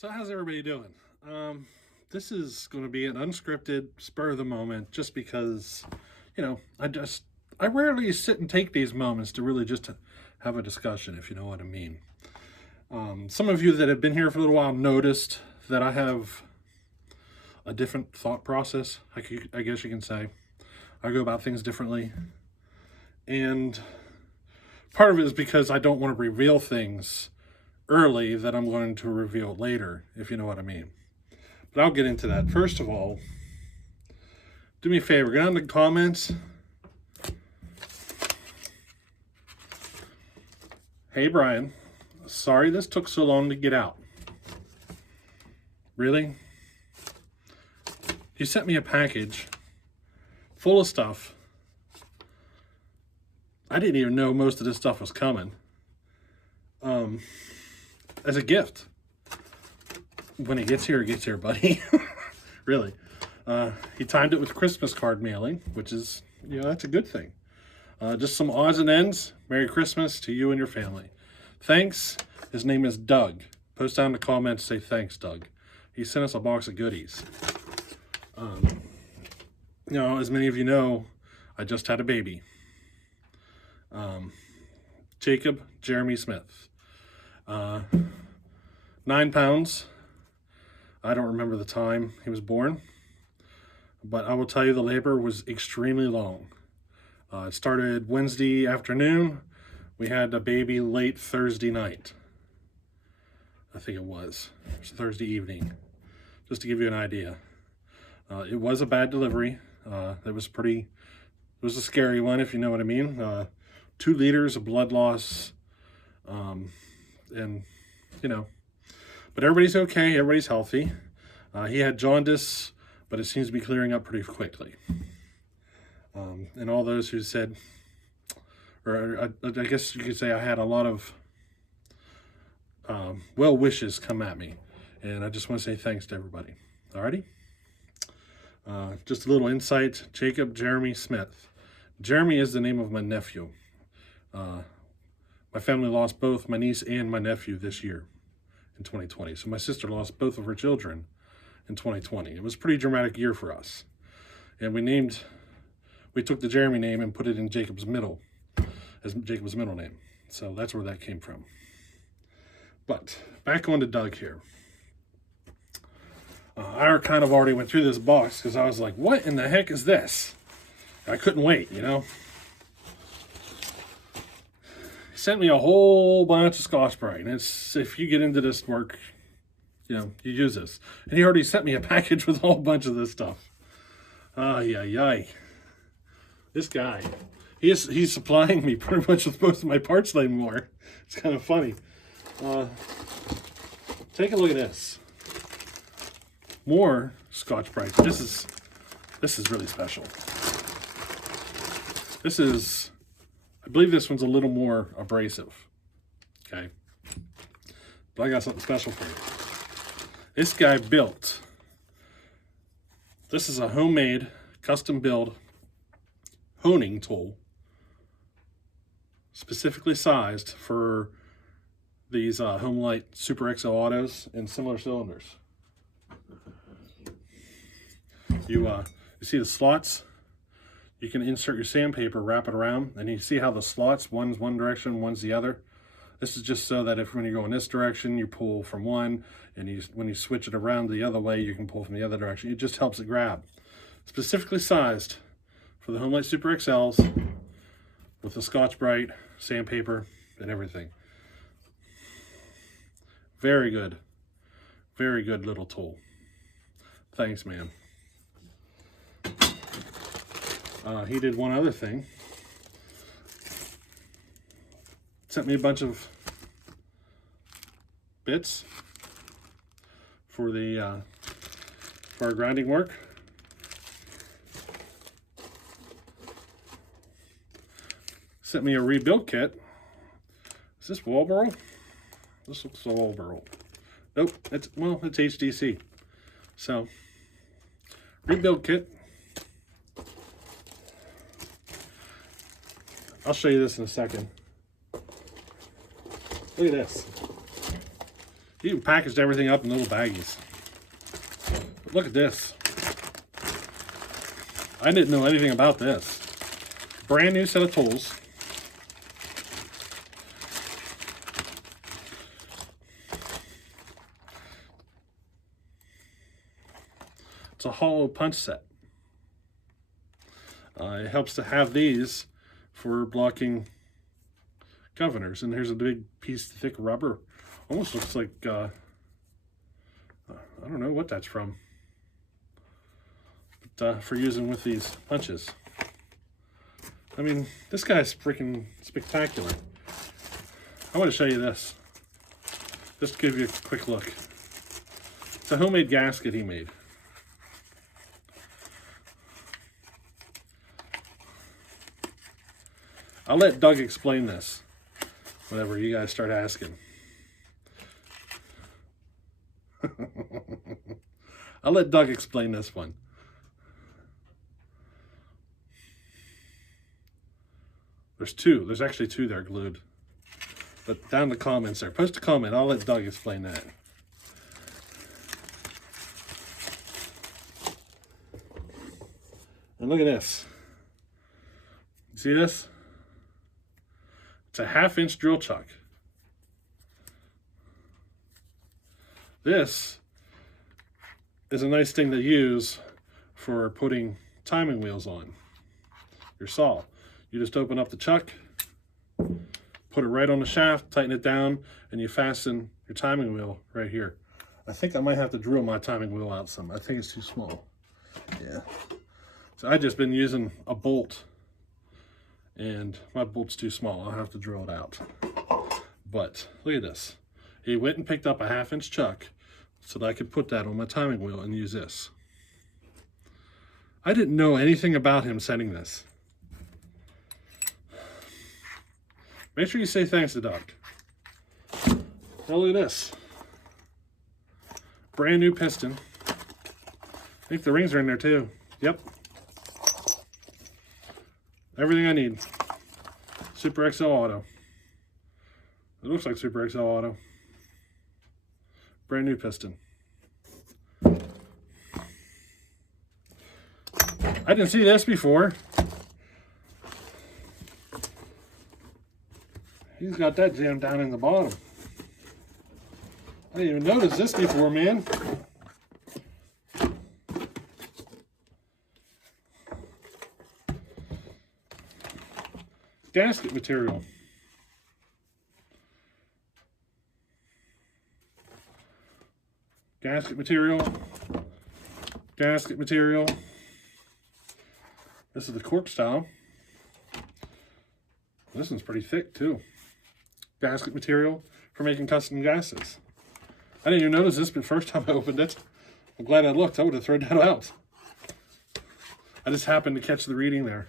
So how's everybody doing? This is going to be an unscripted, spur of the moment, just because, I rarely sit and take these moments to really just have a discussion, if you know what I mean. Some of you that have been here for a little while noticed that I have a different thought process, I guess you can say. I go about things differently. And part of it is because I don't want to reveal things early that I'm going to reveal later, if you know what I mean. But I'll get into that. First of all, do me a favor, get on the comments. Hey Brian, sorry this took so long to get out. Really? You sent me a package full of stuff. I didn't even know most of this stuff was coming. As a gift. When it gets here, buddy. Really. He timed it with Christmas card mailing, which is, that's a good thing. Just some odds and ends. Merry Christmas to you and your family. Thanks. His name is Doug. Post down in the comments, say thanks, Doug. He sent us a box of goodies. As many of you know, I just had a baby. Jacob Jeremy Smith. 9 pounds. I don't remember the time he was born, but I will tell you the labor was extremely long. It started Wednesday afternoon. We had a baby late Thursday night. I think it was Thursday evening, just to give you an idea. It was a bad delivery. It was a scary one, if you know what I mean. 2 liters of blood loss. But everybody's okay. Everybody's healthy. He had jaundice, but it seems to be clearing up pretty quickly. And all those who said, or I guess you could say I had a lot of well wishes come at me. And I just want to say thanks to everybody. Alrighty? Just a little insight. Jacob Jeremy Smith. Jeremy is the name of my nephew. My family lost both my niece and my nephew this year in 2020. So my sister lost both of her children in 2020. It was a pretty dramatic year for us. And we took the Jeremy name and put it in Jacob's middle name. So that's where that came from. But back on to Doug here. I kind of already went through this box because I was like, what in the heck is this? I couldn't wait, He sent me a whole bunch of Scotch-Brite. And if you get into this work, you use this. And he already sent me a package with a whole bunch of this stuff. This guy, he's supplying me pretty much with most of my parts anymore. It's kind of funny. Take a look at this. More Scotch-Brite. This is really special. I believe this one's a little more abrasive. Okay. But I got something special for you. This guy built. This is a homemade, custom build honing tool. Specifically sized for these Homelight Super XL autos and similar cylinders. You see the slots? You can insert your sandpaper, wrap it around, and you see how the slots, one's one direction, one's the other. This is just so that when you go in this direction, you pull from one, and when you switch it around the other way, you can pull from the other direction. It just helps it grab. Specifically sized for the Homelight Super XLs with the Scotch-Brite, sandpaper, and everything. Very good. Very good little tool. Thanks, man. He did one other thing. Sent me a bunch of bits for our grinding work. Sent me a rebuild kit. Is this Walboro? This looks so Walboro. Nope, it's HDC. So, rebuild kit. I'll show you this in a second. Look at this. He even packaged everything up in little baggies. But look at this. I didn't know anything about this. Brand new set of tools. It's a hollow punch set. It helps to have these for blocking governors. And here's a big piece of thick rubber. Almost looks like, I don't know what that's from. But for using with these punches. I mean, this guy's freaking spectacular. I want to show you this. Just to give you a quick look. It's a homemade gasket he made. I'll let Doug explain this whenever you guys start asking. I'll let Doug explain this one. There's two. There's actually two there glued. But down in the comments there. Post a comment. I'll let Doug explain that. And look at this. You see this? It's a 1/2-inch drill chuck. This is a nice thing to use for putting timing wheels on your saw. You just open up the chuck, put it right on the shaft, tighten it down, and you fasten your timing wheel right here. I think I might have to drill my timing wheel out some. I think it's too small. Yeah. So I've just been using a bolt, and my bolt's too small. I'll have to drill it out. But look at this. He went and picked up a 1/2-inch chuck so that I could put that on my timing wheel and use this. I didn't know anything about him setting this. Make sure you say thanks to Doug. Now look at this. Brand new piston. I think the rings are in there too. Yep. Everything I need. Super XL Auto. It looks like Super XL Auto. Brand new piston. I didn't see this before. He's got that jammed down in the bottom. I didn't even notice this before, man. Gasket material. Gasket material. Gasket material. This is the cork style. This one's pretty thick too. Gasket material for making custom gases. I didn't even notice this the first time I opened it. I'm glad I looked. I would have thrown that out. I just happened to catch the reading there.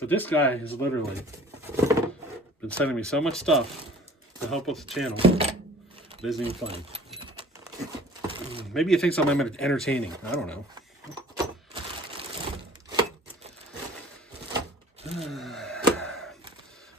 But this guy has literally been sending me so much stuff to help with the channel. It isn't even funny. Maybe he thinks I'm entertaining. I don't know.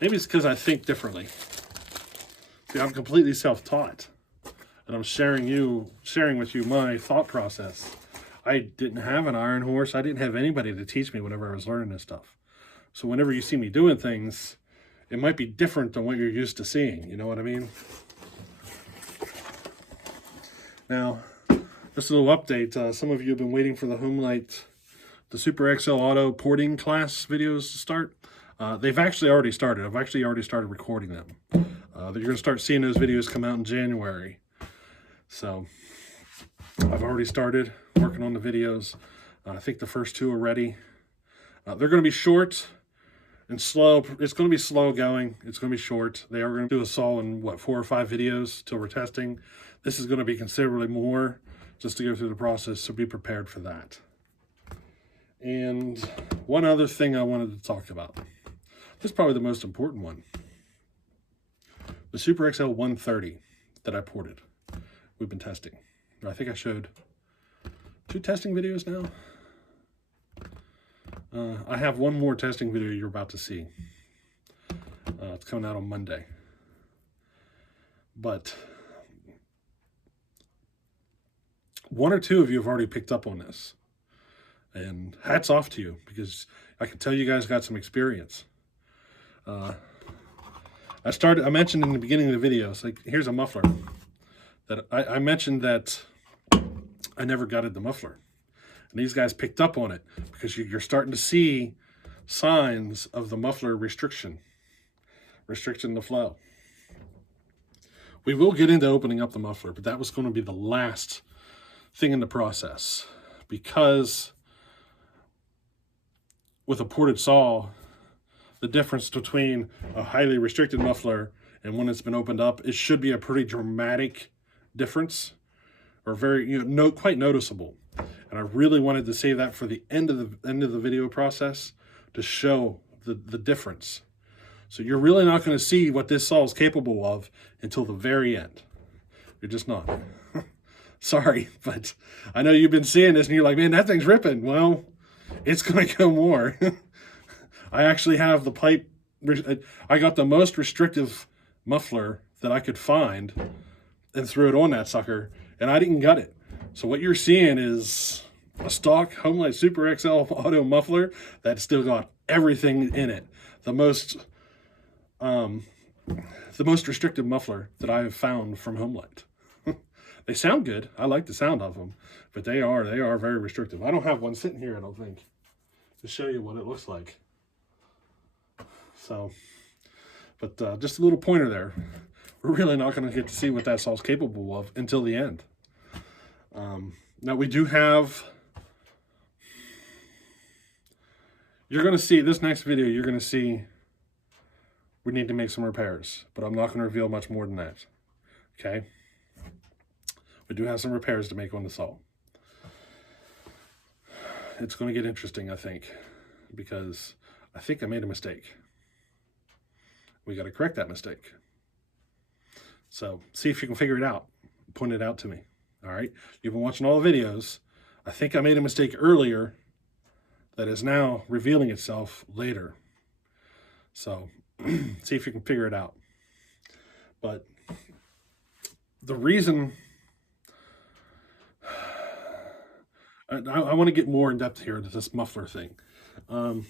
Maybe it's because I think differently. See, I'm completely self-taught, and I'm sharing with you my thought process. I didn't have an iron horse. I didn't have anybody to teach me whenever I was learning this stuff. So whenever you see me doing things, it might be different than what you're used to seeing. You know what I mean? Now, just a little update. Some of you have been waiting for the Homelight, the Super XL Auto porting class videos to start. They've actually already started. I've actually already started recording them. You're going to start seeing those videos come out in January. So I've already started working on the videos. I think the first two are ready. They're going to be short and slow. It's going to be slow going. It's going to be short. They are going to do a saw in, 4 or 5 videos till we're testing. This is going to be considerably more just to go through the process, so be prepared for that. And one other thing I wanted to talk about. This is probably the most important one. The Super XL 130 that I ported. We've been testing. I think I showed 2 testing videos now. I have one more testing video you're about to see. It's coming out on Monday. But one or two of you have already picked up on this. And hats off to you, because I can tell you guys got some experience. I mentioned in the beginning of the video, it's like, here's a muffler. That I mentioned that I never gutted the muffler. And these guys picked up on it, because you're starting to see signs of the muffler restricting the flow. We will get into opening up the muffler, but that was going to be the last thing in the process, because with a ported saw, the difference between a highly restricted muffler and one that's been opened up, it should be a pretty dramatic difference, or very, quite noticeable. And I really wanted to save that for the end of the video process to show the difference. So you're really not going to see what this saw is capable of until the very end. You're just not. Sorry, but I know you've been seeing this and you're like, man, that thing's ripping. Well, it's going to go more. I actually have the pipe. I got the most restrictive muffler that I could find and threw it on that sucker, and I didn't gut it. So what you're seeing is a stock Homelite Super XL auto muffler that's still got everything in it. The most restrictive muffler that I have found from Homelite. They sound good. I like the sound of them, but they are very restrictive. I don't have one sitting here, I don't think, to show you what it looks like. So, but just a little pointer there. We're really not going to get to see what that saw's capable of until the end. Now we do have, you're going to see this next video, you're going to see we need to make some repairs, but I'm not going to reveal much more than that. Okay? We do have some repairs to make on the saw. It's going to get interesting, I think, because I think I made a mistake. We got to correct that mistake. So see if you can figure it out. Point it out to me. All right? You've been watching all the videos. I think I made a mistake earlier that is now revealing itself later. So see if you can figure it out. But the reason I want to get more in depth here into this muffler thing. Part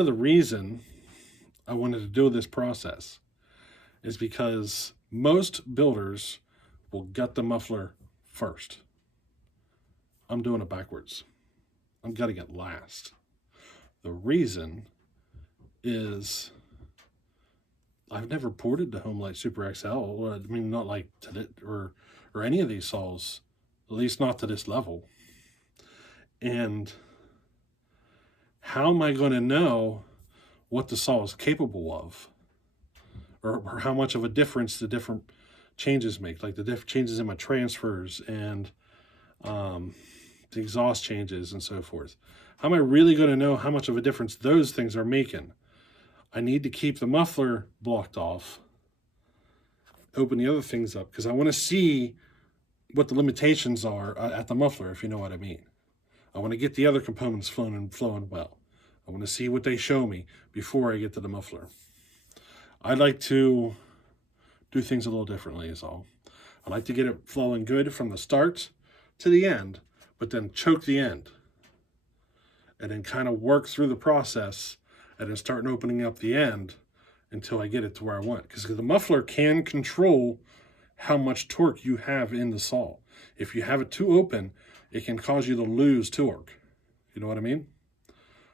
of the reason I wanted to do this process is because most builders will gut the muffler first. I'm doing it backwards. I'm gutting it last. The reason is I've never ported the Homelite Super XL. I mean, not like or any of these saws, at least not to this level. And how am I going to know what the saw is capable of, or how much of a difference the different changes make, like the changes in my transfers and the exhaust changes and so forth? How am I really going to know how much of a difference those things are making? I need to keep the muffler blocked off, open the other things up, because I want to see what the limitations are at the muffler, if you know what I mean. I want to get the other components flowing well. I want to see what they show me before I get to the muffler. I like to do things a little differently is all. I like to get it flowing good from the start to the end, but then choke the end. And then kind of work through the process and then start opening up the end until I get it to where I want. Because the muffler can control how much torque you have in the saw. If you have it too open, it can cause you to lose torque. You know what I mean?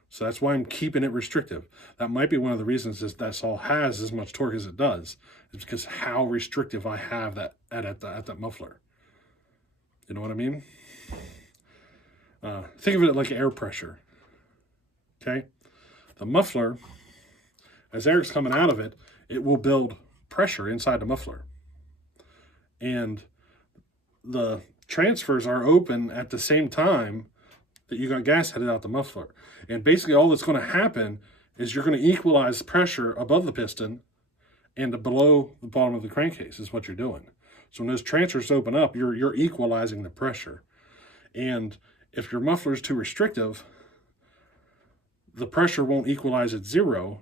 So that's why I'm keeping it restrictive. That might be one of the reasons that saw has as much torque as it does, is because how restrictive I have that at that muffler. You know what I mean? Think of it like air pressure. Okay? The muffler, as air's coming out of it, it will build pressure inside the muffler. And the transfers are open at the same time that you got gas headed out the muffler. And basically all that's going to happen is you're going to equalize pressure above the piston and below the bottom of the crankcase is what you're doing. So when those transfers open up, you're equalizing the pressure. And if your muffler is too restrictive, the pressure won't equalize at zero.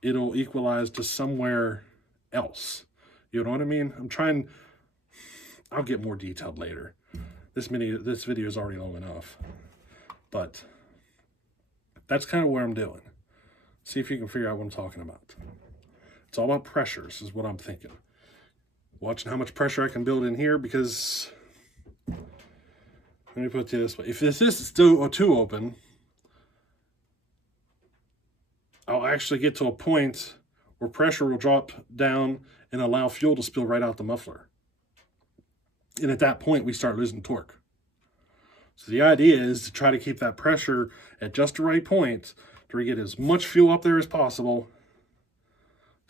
It'll equalize to somewhere else. You know what I mean? I'll get more detailed later. This video is already long enough. But that's kind of what I'm doing. See if you can figure out what I'm talking about. It's all about pressures is what I'm thinking. Watching how much pressure I can build in here, because let me put it this way. If this is still too open, I'll actually get to a point where pressure will drop down and allow fuel to spill right out the muffler. And at that point, we start losing torque. So the idea is to try to keep that pressure at just the right point to get as much fuel up there as possible,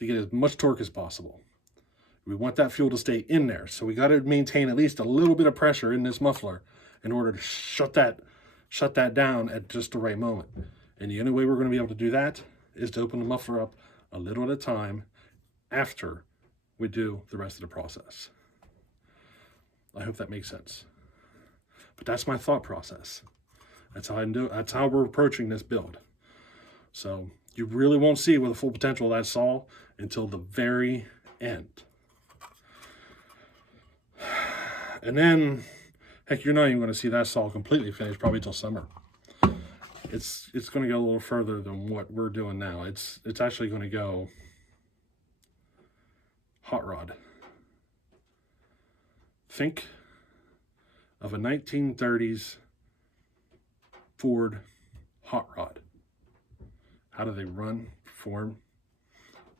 to get as much torque as possible. We want that fuel to stay in there. So we got to maintain at least a little bit of pressure in this muffler in order to shut that down at just the right moment. And the only way we're going to be able to do that is to open the muffler up a little at a time after we do the rest of the process. I hope that makes sense. But that's my thought process. That's how we're approaching this build. So you really won't see what the full potential of that saw until the very end. And then, heck, you're not even going to see that saw completely finished probably till summer. It's going to go a little further than what we're doing now. It's actually going to go hot rod. Think of a 1930s Ford hot rod. How do they run, perform,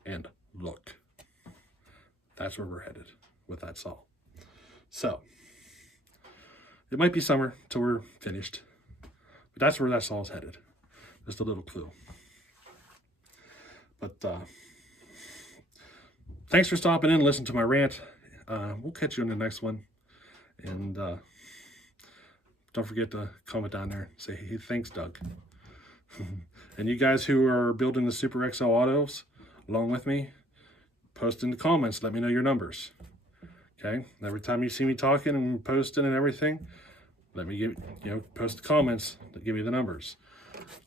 and look? That's where we're headed with that saw. So, it might be summer till we're finished, but that's where that saw is headed. Just a little clue. But thanks for stopping in and listening to my rant. We'll catch you in the next one. And don't forget to comment down there. Say, hey, thanks, Doug. And you guys who are building the Super XL autos along with me, post in the comments. Let me know your numbers. Okay? Every time you see me talking and posting and everything, let me post the comments that give me the numbers.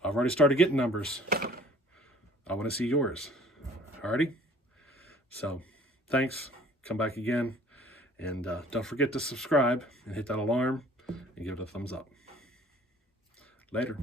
I've already started getting numbers. I want to see yours. Alrighty? So, thanks. Come back again. And don't forget to subscribe and hit that alarm and give it a thumbs up. Later.